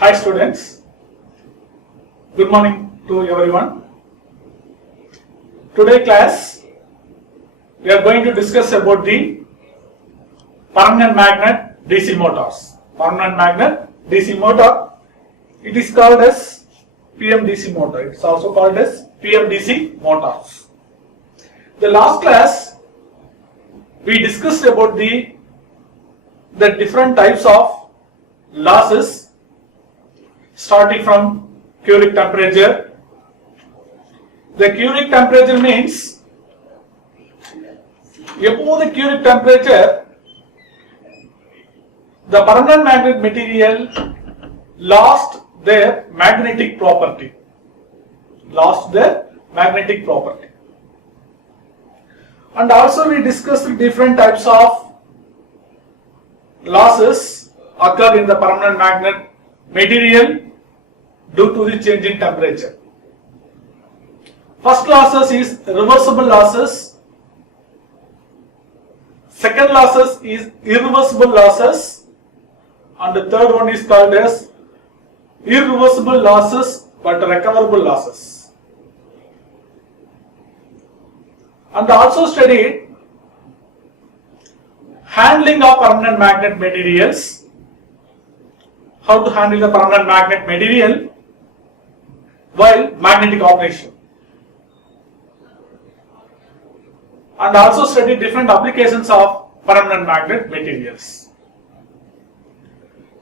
Hi students, good morning to everyone. Today class we are going to discuss about the permanent magnet DC motors. Permanent magnet DC motor, it is called as PMDC motor. It is also called as PMDC motors. The last class we discussed about the different types of losses starting from Cubic temperature. The Cubic temperature means above the Cubic temperature the permanent magnet material lost their magnetic property. And also we discussed different types of losses occur in the permanent magnet material due to the change in temperature. First losses is reversible losses. Second losses is irreversible losses. And the third one is called as irreversible losses but recoverable losses. And also studied handling of permanent magnet materials. How to handle the permanent magnet material while magnetic operation. And also study different applications of permanent magnet materials.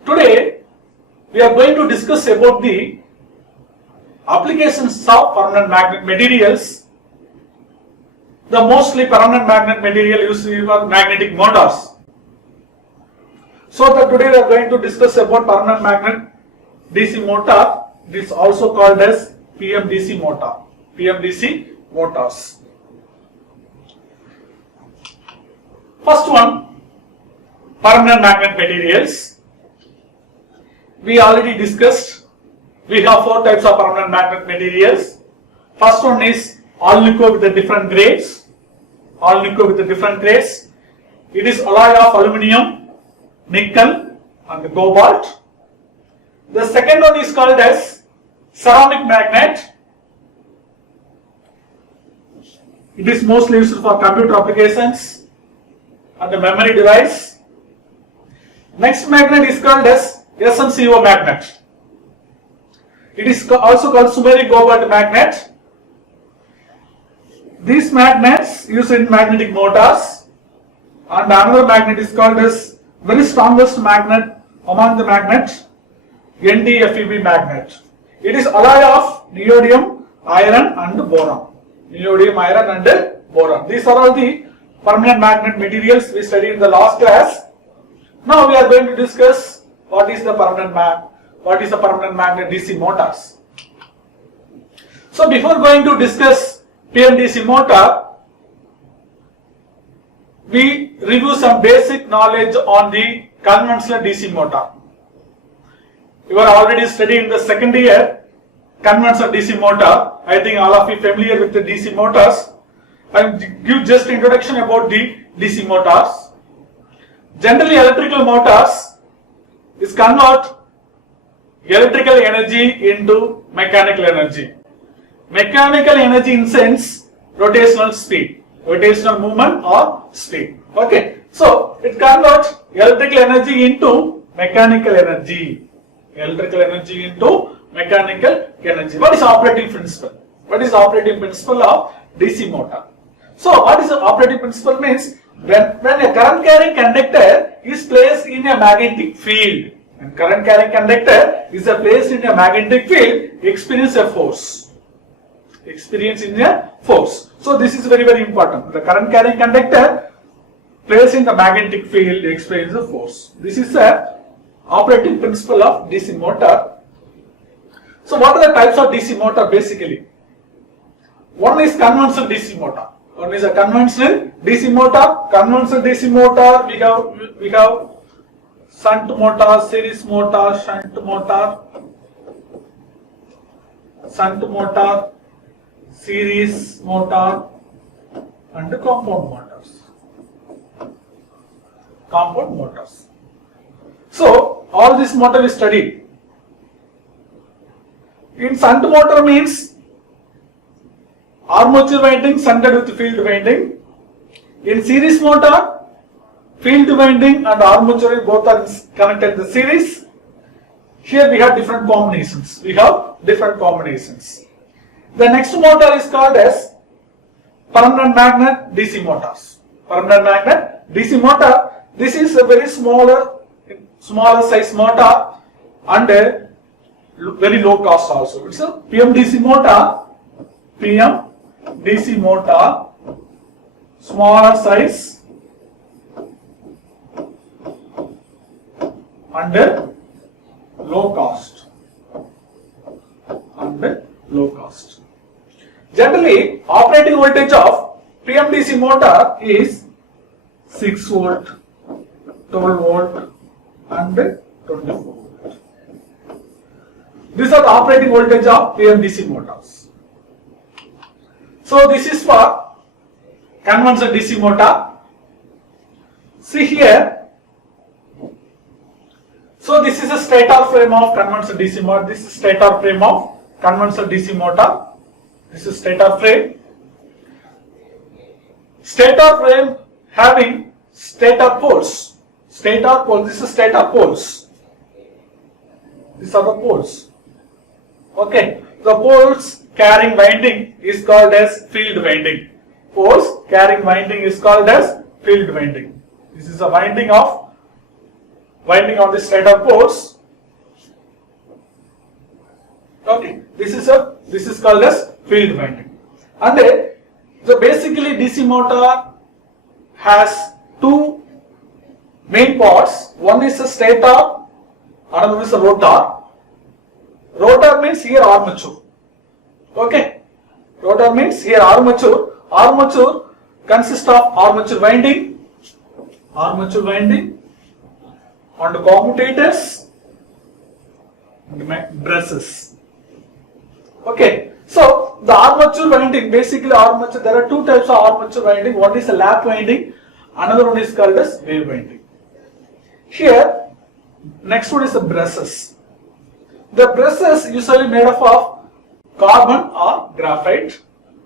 Today we are going to discuss about the applications of permanent magnet materials. The mostly permanent magnet material used for magnetic motors. So today we are going to discuss about permanent magnet DC motor. This is also called as PMDC motor. PMDC motors. First one, permanent magnet materials. We already discussed. We have four types of permanent magnet materials. First one is alnico with the different grades. It is alloy of aluminium, nickel and cobalt. The second one is called as ceramic magnet. It is mostly used for computer applications and the memory device. Next magnet is called as SMCO magnet. It is also called sumeric cobalt magnet. These magnets used in magnetic motors. And another magnet is called as very strongest magnet among the magnets, NdFeB magnet. It is alloy of neodymium, iron and boron. These are all the permanent magnet materials we studied in the last class. Now we are going to discuss what is the permanent magnet DC motors. So before going to discuss PMDC motor, we review some basic knowledge on the conventional DC motor. You are already studying the second year conventional DC motor. I think all of you familiar with the DC motors. I will give just introduction about the DC motors. Generally electrical motors is convert electrical energy into mechanical energy. Mechanical energy in sense rotational speed, rotational movement or speed. Okay, so it converts electrical energy into mechanical energy. What is operating principle? What is operating principle of DC motor? So what is the operating principle means? When a current carrying conductor is placed in a magnetic field, and current carrying conductor is placed in a magnetic field, experience a force. So this is very, very important. The current carrying conductor placed in the magnetic field experience a force. This is the operating principle of DC motor. So what are the types of DC motor basically? One is conventional DC motor. One is a conventional DC motor. Conventional DC motor we have shunt motor, series motor, shunt motor, series motor and compound motors. So all this motor is studied. In shunt motor means armature winding shunted with field winding. In series motor, field winding and armature both are connected in the series. Here we have different combinations. The next motor is called as permanent magnet DC motors. Permanent magnet DC motor. This is a very smaller size motor and very low cost also. It's a PMDC motor. PMDC motor, smaller size and low cost. Generally, operating voltage of PMDC motor is 6 volt, 12 volt and 24 volt. These are the operating voltage of PMDC motors. So this is for conventional DC motor. See here. So this is a stator frame of conventional DC motor. This is stator frame of conventional DC motor. This is stator frame. Stator frame having stator poles. Stator pole. This is stator poles. These are the poles. Okay. The poles carrying winding is called as field winding. Poles carrying winding is called as field winding. This is a winding on the stator poles. Okay, this is called as field winding. And so basically DC motor has two main parts. One is a stator, another is a rotor. Rotor means here armature. Okay, rotor means here armature. Armature consists of armature winding and commutators and brushes. Okay, so the armature winding, basically armature, there are two types of armature winding. One is a lap winding, another one is called as wave winding. Here, next one is the brushes. The brushes usually made up of carbon or graphite.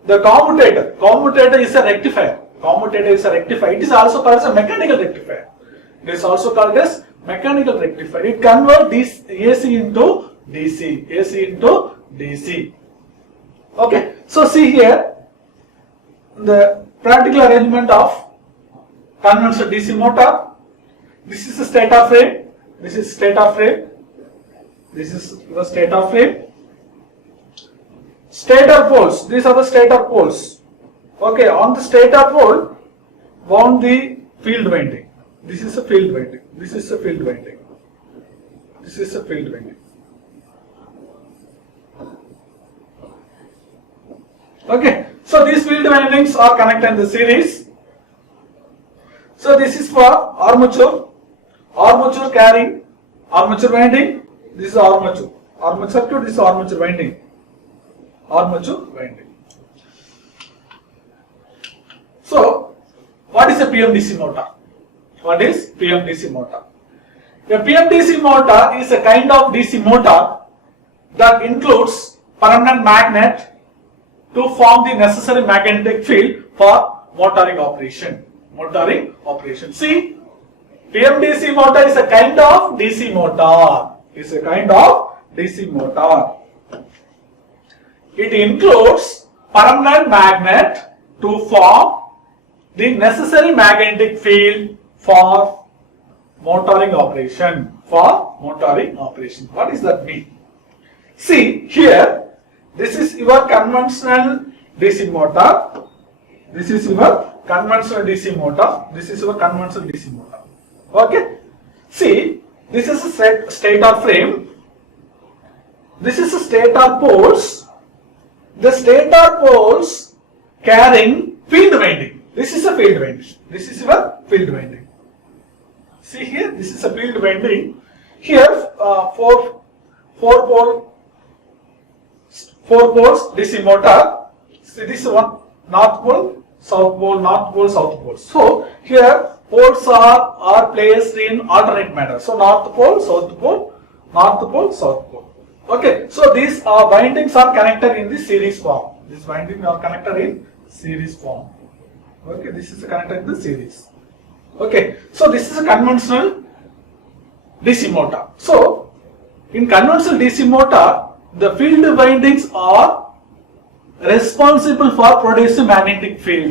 The commutator is a rectifier. It is also called as a mechanical rectifier. It is also called as mechanical rectifier. It converts this AC into DC. Okay. So see here the practical arrangement of conventional DC motor. This is the stator frame. This is the stator frame. Stator poles. These are the stator poles. Okay, on the stator pole, wound the field winding. This is a field winding. Okay, so these field windings are connected in the series. So this is for armature carrying armature winding. This is armature circuit. This is armature winding. So, what is a PMDC motor? A PMDC motor is a kind of DC motor that includes permanent magnet to form the necessary magnetic field for motoring operation. See, PMDC motor is a kind of DC motor. It includes permanent magnet to form the necessary magnetic field for motoring operation. What does that mean? See here, this is your conventional DC motor. Okay. See, this is a stator frame. This is a stator poles. The stator poles carrying field winding. This is a field winding. See here, this is a field winding. Here, four poles DC motor. See, this is one north pole, south pole. So here poles are placed in alternate manner. So north pole, south pole, south pole. Okay, so these windings are connected in the series form. These windings are connected in series form. Okay, this is connected in the series. Okay, so this is a conventional DC motor. So in conventional DC motor, the field windings are responsible for producing magnetic field.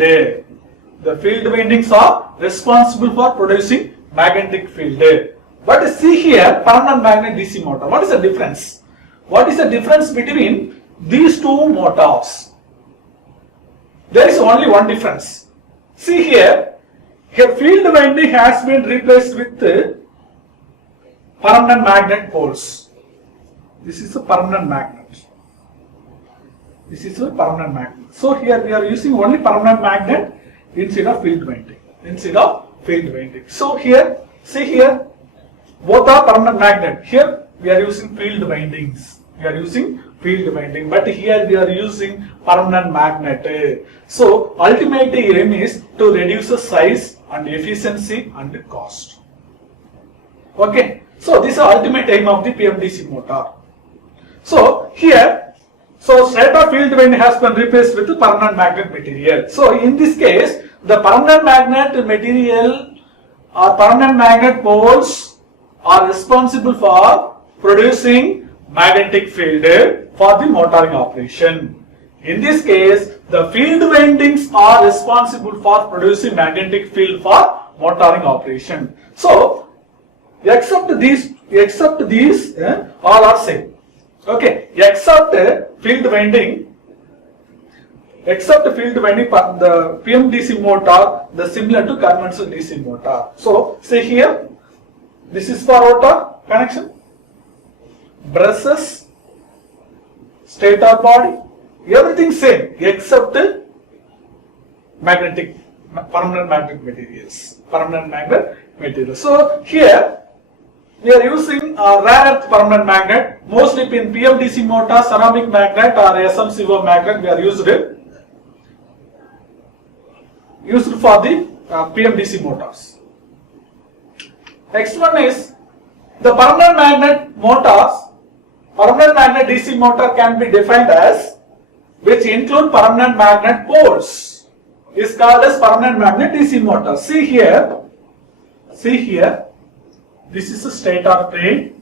The field windings are responsible for producing magnetic field. But see here, permanent magnet DC motor. What is the difference? What is the difference between these two motors? There is only one difference. See here, field winding has been replaced with permanent magnet poles. This is a permanent magnet. This is a permanent magnet. So here we are using only permanent magnet instead of field winding. So here, see here, both are permanent magnet. Here we are using field windings. But here we are using permanent magnet. So ultimate aim is to reduce the size and efficiency and cost. Okay. So this is the ultimate aim of the PMDC motor. So here, stator field winding has been replaced with the permanent magnet material. So in this case, the permanent magnet material or permanent magnet poles are responsible for producing magnetic field for the motoring operation. In this case, the field windings are responsible for producing magnetic field for motoring operation. So except these all are same. Okay, except field winding, the PMDC motor, the similar to conventional DC motor. So say here, this is for rotor connection, brushes, stator body, everything same except permanent magnet materials. So here we are using a rare earth permanent magnet, mostly in PMDC motor, ceramic magnet or SMCO magnet we are used for the PMDC motors. Next one is the permanent magnet motors. Permanent magnet DC motor can be defined as which include permanent magnet poles is called as permanent magnet DC motor. See here, this is a stator frame.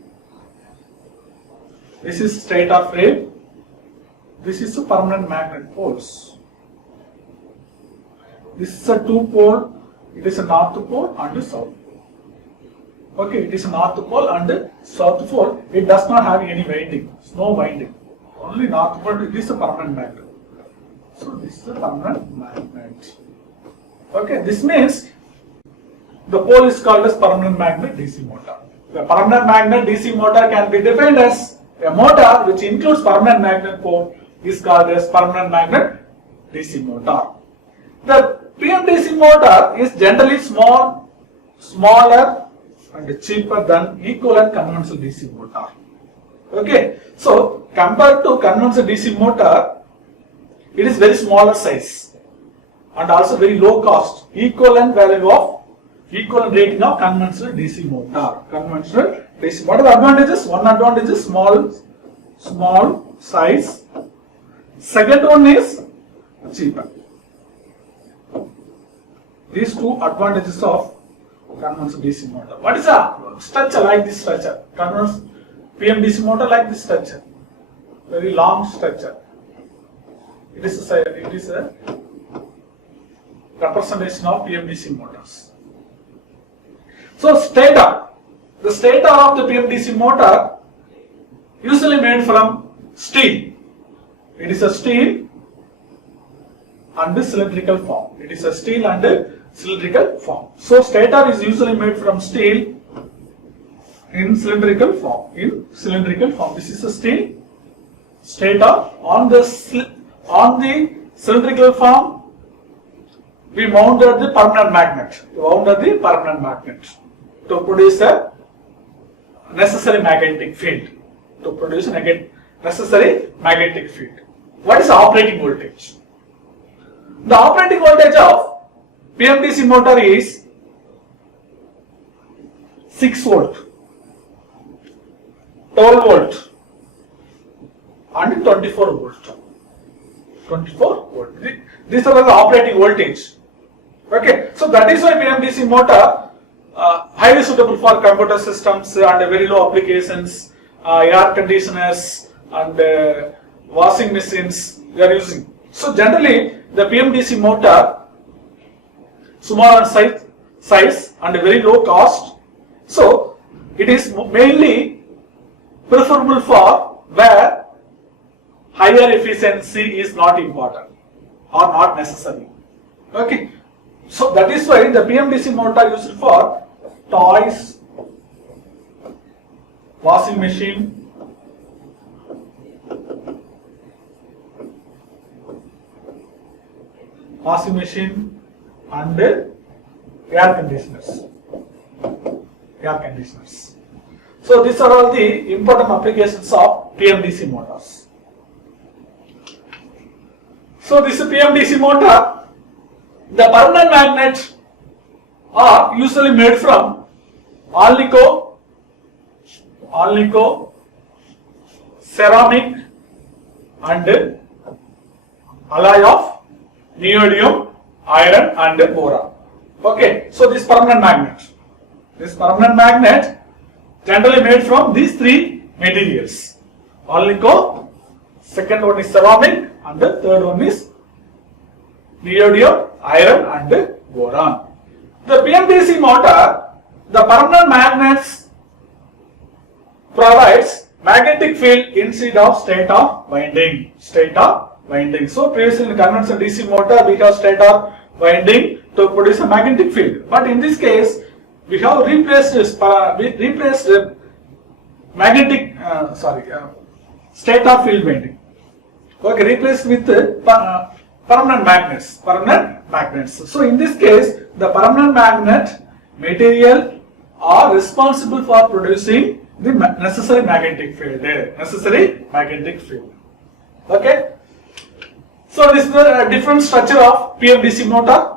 This is a permanent magnet poles. This is a 2-pole. It is a north pole and a south pole. Okay, it is a north pole and south pole. It does not have any winding. No winding. Only north pole. It is a permanent magnet. So this is a permanent magnet. Okay, this means the pole is called as permanent magnet DC motor. The permanent magnet DC motor can be defined as a motor which includes permanent magnet pole is called as permanent magnet DC motor. The PMDC motor is generally smaller and cheaper than equivalent conventional DC motor. Okay, so compared to conventional DC motor, it is very smaller size and also very low cost. Equivalent rating of conventional DC motor. What are the advantages? One advantage is small size. Second one is cheaper. These two advantages of conventional DC motor. What is a structure like this structure? Conventional PMDC motor like this structure. Very long structure. It is a representation of PMDC motors. So the stator of the PMDC motor usually made from steel. It is a steel and cylindrical form. So stator is usually made from steel in cylindrical form. This is a steel stator. On the cylindrical form, we mounted the permanent magnet. To produce a necessary magnetic field. What is the operating voltage? The operating voltage of PMDC motor is 6 volt, 12 volt, and 24 volt. 24 volt. These are the operating voltage. Okay, so that is why PMDC motor highly suitable for computer systems and very low applications, air conditioners and washing machines we are using. So generally the PMDC motor small size and very low cost. So it is mainly preferable for where higher efficiency is not important or not necessary. Okay, so that is why the PMDC motor used for toys, washing machine, and air conditioners. So these are all the important applications of PMDC motors. So this is PMDC motor. The permanent magnets are usually made from alnico, ceramic and alloy of neodymium, iron and boron. Okay, so this permanent magnet generally made from these three materials: alnico, second one is ceramic, and the third one is neodymium, iron and boron. The PMDC motor, the permanent magnets provides magnetic field instead of stator winding. So previously in conventional DC motor we have stator winding to produce a magnetic field, but in this case we have replaced magnetic stator field winding. Okay, replaced with permanent magnets. So in this case the permanent magnet material are responsible for producing the necessary magnetic field. Okay. So this is a different structure of PMDC motor.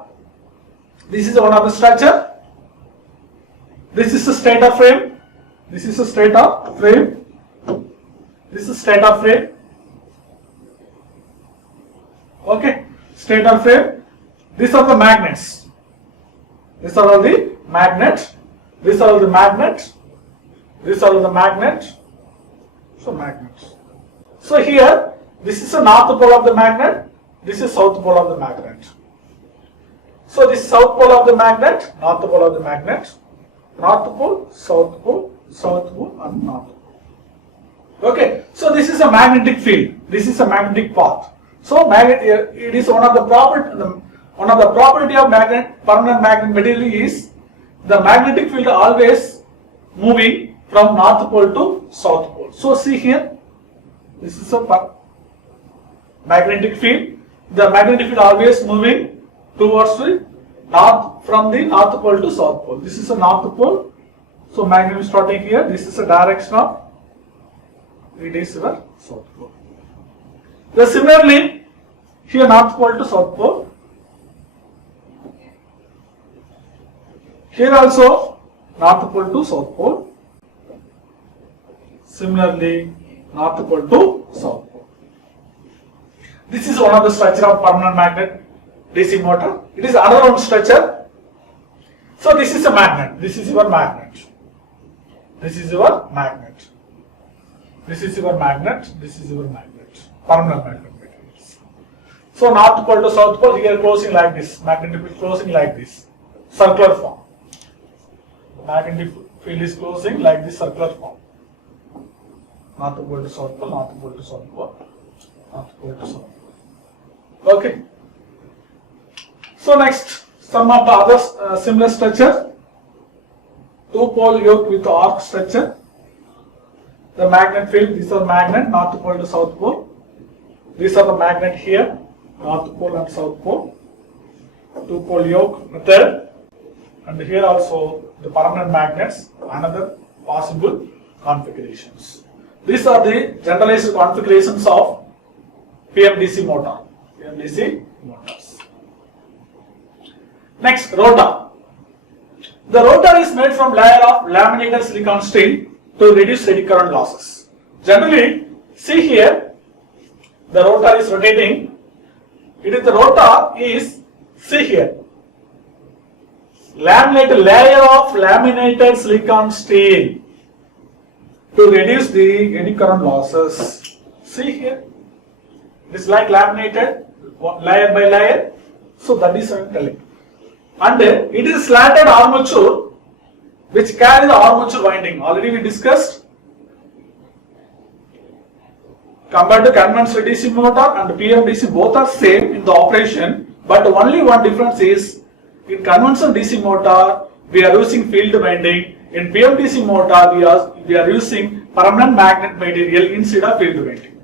This is one of the structure. This is a stator frame. This is stator frame. Okay, stator frame. These are the magnets. These are all the magnets. So magnets. So here, this is the north pole of the magnet. This is south pole of the magnet. So this is south pole of the magnet, north pole of the magnet. North pole, south pole, and north pole. Okay. So this is a magnetic field. This is a magnetic path. So it is one of the property of permanent magnet material is the magnetic field always moving from north pole to south pole. So see here, this is a magnetic field. The magnetic field always moving towards the north, from the north pole to south pole. This is a north pole. So magnet is starting here. This is a direction of, it is your south pole. Similarly, here north pole to south pole. Here also north pole to south pole. Similarly, north pole to south pole. This is one of the structure of permanent magnet DC motor. It is another one structure. So this is a magnet. This is your magnet. Permanent magnet materials. So north pole to south pole here closing like this. Magnetic field closing like this. Circular form. Magnetic field is closing like this circular form. North pole to south pole, north pole to south pole, north pole to south pole. Okay. So next, some of the other similar structure. Two-pole yoke with arc structure. The magnet field, these are magnet, north pole to south pole. These are the magnet here, north pole and south pole. Two-pole yoke method. And here also the permanent magnets, another possible configurations. These are the generalized configurations of PMDC motor. PMDC motors. Next, rotor. The rotor is made from layer of laminated silicon steel to reduce eddy current losses. Generally, see here, the rotor is rotating. It is the rotor is, see here, laminated layer of laminated silicon steel to reduce the eddy current losses. See here, it is like laminated layer by layer. So that is what I am telling. And it is slanted armature which carry the armature winding. Already we discussed. Compared to conventional DC motor and PMDC, both are same in the operation, but only one difference is in conventional DC motor we are using field winding. In PMDC motor we are using permanent magnet material instead of field winding.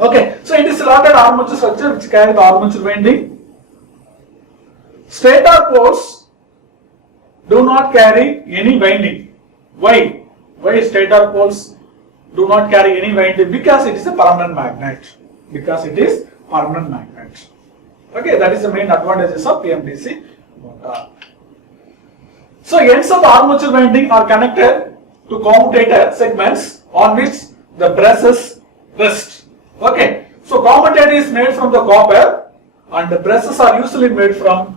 Okay, so it is slanted armature structure which carry the armature winding. Stator poles do not carry any winding. Why? Why stator poles do not carry any winding? Because it is a permanent magnet. Because it is permanent magnet. Okay, that is the main advantages of PMDC motor. So ends of the armature winding are connected to commutator segments on which the brushes rest. Okay, so commutator is made from the copper and the brushes are usually made from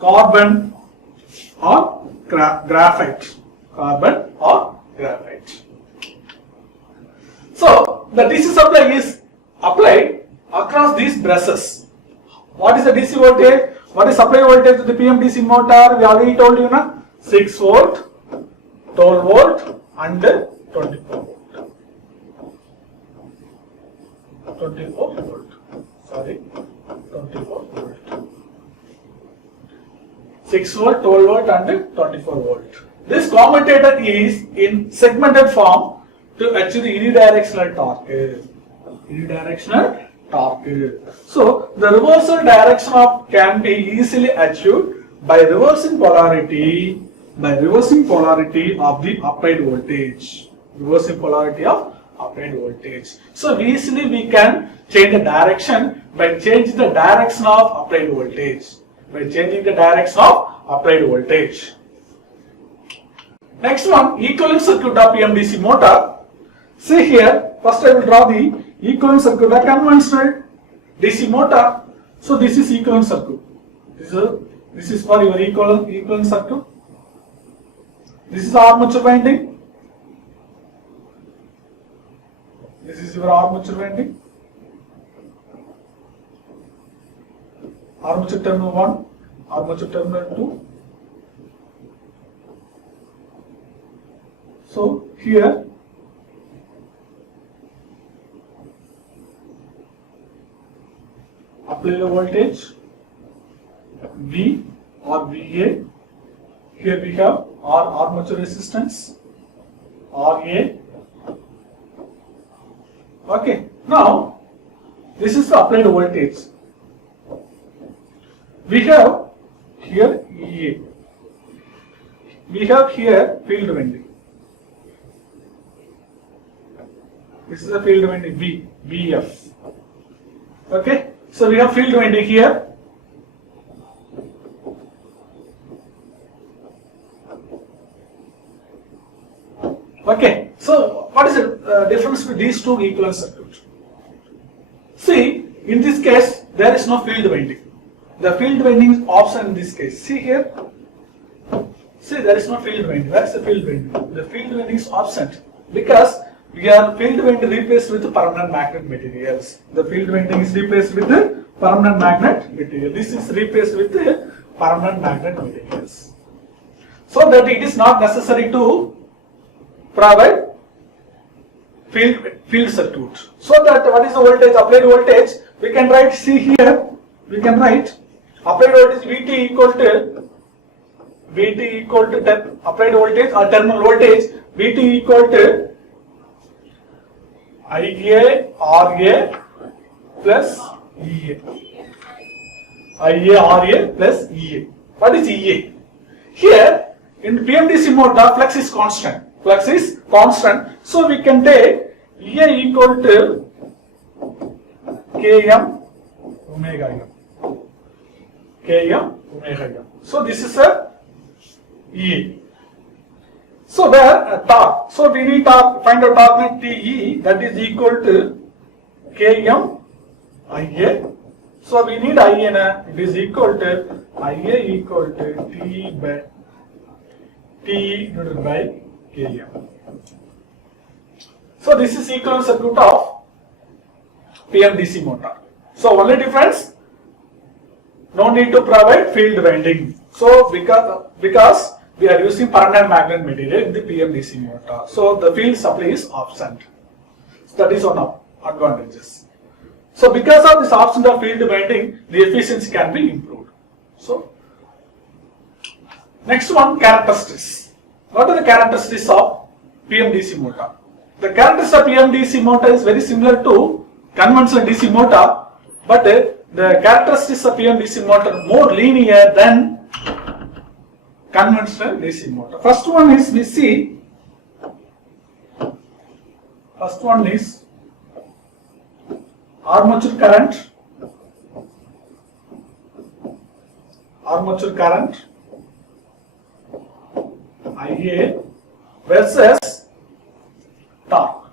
carbon or graphite. Carbon or graphite. So the DC supply is applied across these brushes. What is the DC voltage? What is supply voltage to the PMDC motor? We already told you na, 6 volt, 12 volt and 24 volt. 24 volt. Sorry, 24 volt. 6 volt, 12 volt and 24 volt. This commutator is in segmented form to achieve the unidirectional torque. Unidirectional torque. So the reversal direction of can be easily achieved by reversing polarity of the applied voltage. Reversing polarity of applied voltage. So easily we can change the direction by changing the direction of applied voltage. By changing the direction of applied voltage. Next one, equivalent circuit of PMDC motor. See here, first I will draw the equivalent circuit of conventional DC motor. So this is equivalent circuit. This is for your equivalent circuit. This is armature winding. This is your armature winding. Armature terminal 1, armature terminal 2. So here apply the voltage V or VA. Here we have R armature resistance RA. Okay, now this is the applied voltage. We have here EA. We have here field winding. This is a field winding VF. Okay, so we have field winding here. Okay, so what is the difference with these two equivalent circuits? See, in this case, there is no field winding. The field winding is option in this case. See here. See, there is no field winding. Where is the field winding? The field winding is absent because we are field winding replaced with permanent magnet materials. The field winding is replaced with the permanent magnet material. This is replaced with the permanent magnet materials. So that it is not necessary to provide field circuit. So that what is the voltage? Applied voltage. We can write. See here. We can write applied voltage VT equal to applied voltage or terminal voltage VT equal to IA RA plus EA. IA RA plus EA. What is EA? Here in PMDC motor, flux is constant. Flux is constant. So we can take EA equal to Km omega m. Km omega m. So this is a EA. So where torque. So we need torque. Find out torque with TE, that is equal to Km Ia. So we need Ia. It is equal to Ia equal to T divided by Km. So this is equivalent circuit of PMDC motor. So only difference, no need to provide field winding. So because we are using permanent magnet material in the PMDC motor, so the field supply is absent. So that is one of advantages. So because of this absence of field winding, the efficiency can be improved. So next one, characteristics. What are the characteristics of PMDC motor? The characteristics of PMDC motor is very similar to conventional DC motor, but the characteristics of PMDC motor more linear than conventional DC motor. First one is, we see, first one is armature current. Armature current Ia versus torque.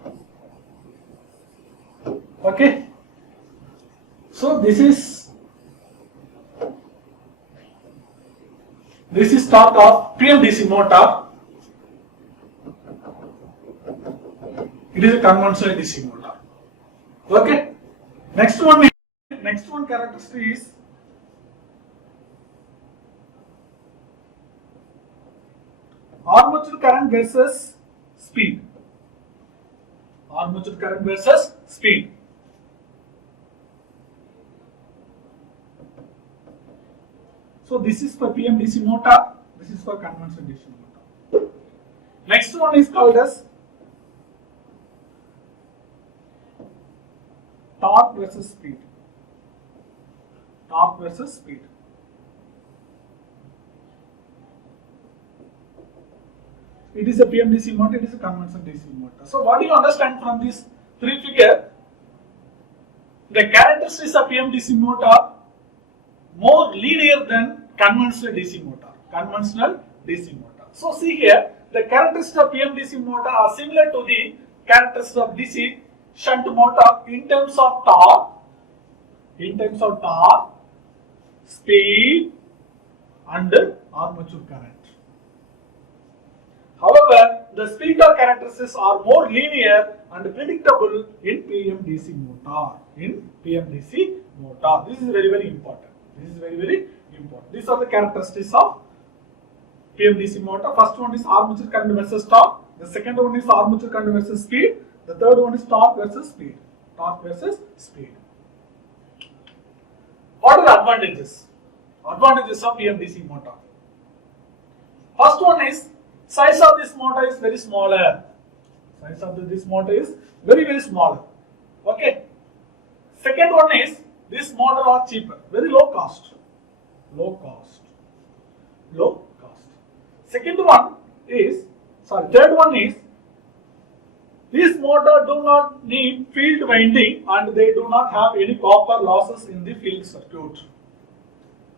Okay. So this is torque of PMDC motor. It is a conventional DC motor. Okay. Next one characteristic is armature current versus speed. Armature current versus speed. So this is for PMDC motor, this is for conventional DC motor. Next one is called as torque versus speed. Torque versus speed. It is a PMDC motor, it is a conventional DC motor. So what do you understand from this three figure? The characteristics of PMDC motor more linear than conventional DC motor. Conventional DC motor. So see here, the characteristics of PMDC motor are similar to the characteristics of DC shunt motor in terms of torque, speed and armature current. However, the speed or characteristics are more linear and predictable in PMDC motor. This is very important. These are the characteristics of PMDC motor. First one is armature current versus torque. The second one is armature current versus speed. The third one is torque versus speed. What are the advantages? Advantages of PMDC motor. First one is size of this motor is very smaller. Size of this motor is very smaller. Okay. Second one is this motor are cheaper, very low cost. Third one is these motor do not need field winding and they do not have any copper losses in the field circuit.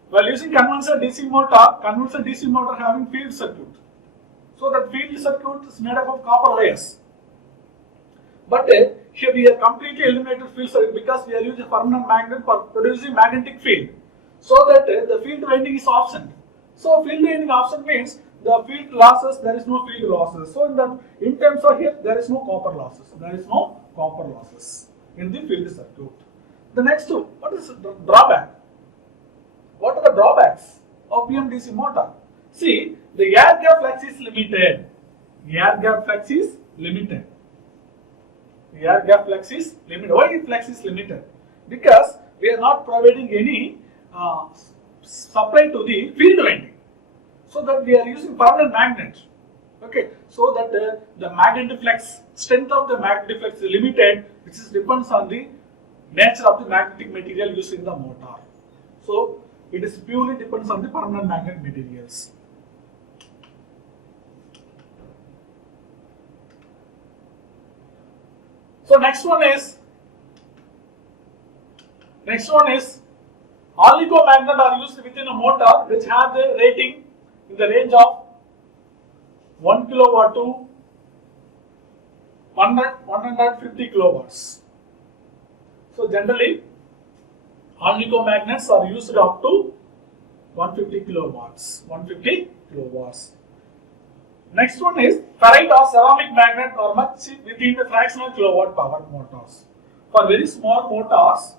While using conventional DC motor having field circuit. So that field circuit is made up of copper layers. But here we have completely eliminated field circuit because we are using permanent magnet for producing magnetic field. So that the field winding is absent. So field winding absent means the field losses, there is no field losses. So in terms of here, there is no copper losses. In the field circuit. The next two, what is the drawback? What are the drawbacks of PMDC motor? See, the air gap flux is limited. Why flux is limited? Because we are not providing any supply to the field winding. So that we are using permanent magnet. Okay, so that the magnetic flux, strength of the magnetic flux is limited, which depends on the nature of the magnetic material used in the motor. So it is purely depends on the permanent magnet materials. So next one is oligomagnet are used within a motor which have the rating in the range of 1 kilowatt to 150 kilowatts. So generally, oligomagnates are used up to 150 kilowatts. 150 kilowatts. Next one is ferrite or ceramic magnet are much within the fractional kilowatt power motors. For very small motors,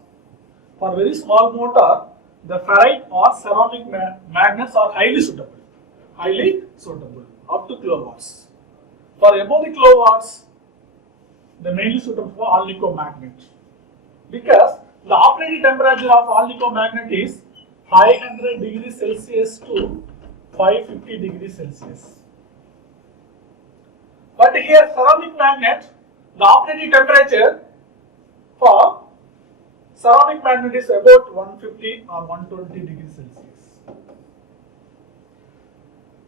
the ferrite or ceramic magnets are highly suitable. Highly suitable, up to kilowatts. For above the kilowatts, they are mainly suitable for oligomagnet. Because the operating temperature of oligomagnet is 500 degrees Celsius to 550 degrees Celsius. But here ceramic magnet, the operating temperature for ceramic magnet is about 150 or 120 degrees Celsius.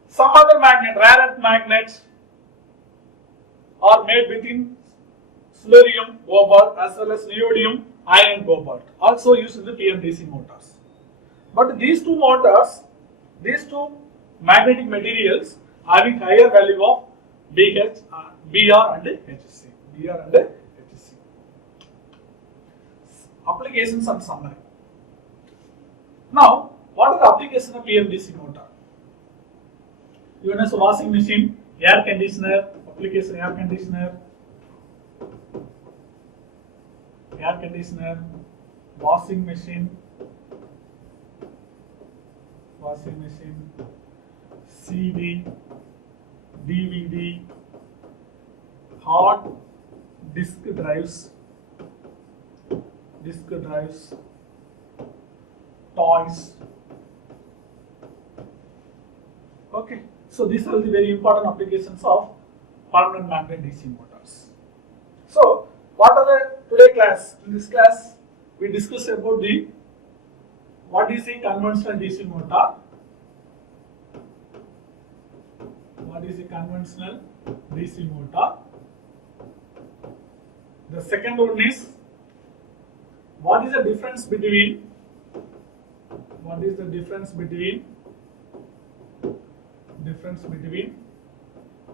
Some other magnet, rare earth magnets, are made within silurium, cobalt as well as neodymium, iron, cobalt, also used in the PMDC motors. But these two motors, these two magnetic materials having higher value of BH, BR and HC. BR and HC. Applications and summary. Now, what are the applications of PMDC motor? Even as washing machine, air conditioner, application air conditioner, washing machine, CD, DVD, hard disk drives, toys. Okay, so these are the very important applications of permanent magnet DC motors. So, what are the today class? In this class, we discuss about the what is a conventional DC motor. What is a conventional DC motor? The second one is what is the difference between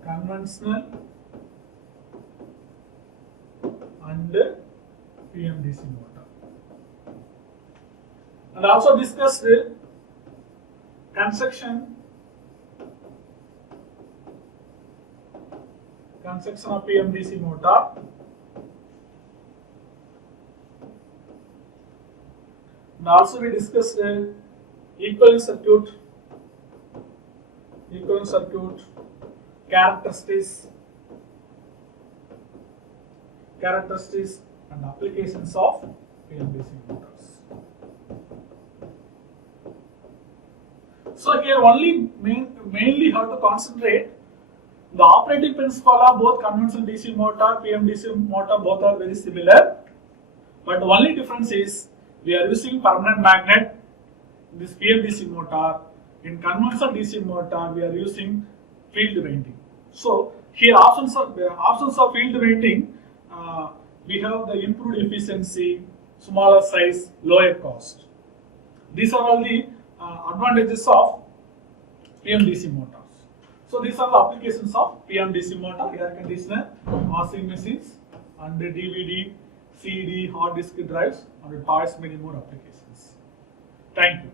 conventional and PMDC motor, and also discussed construction of PMDC motor, and also we discussed equivalent circuit characteristics and applications of PMDC motors. So here only mainly have to concentrate the operating principle of both conventional DC motor, PMDC motor, both are very similar, but the only difference is we are using permanent magnet in this PMDC motor. In conventional DC motor, we are using field winding. So here options of field winding, we have the improved efficiency, smaller size, lower cost. These are all the advantages of PMDC motors. So these are the applications of PMDC motor, air conditioner, washing machines, and the DVD, CD, hard disk drives, and toys, many more applications. Thank you.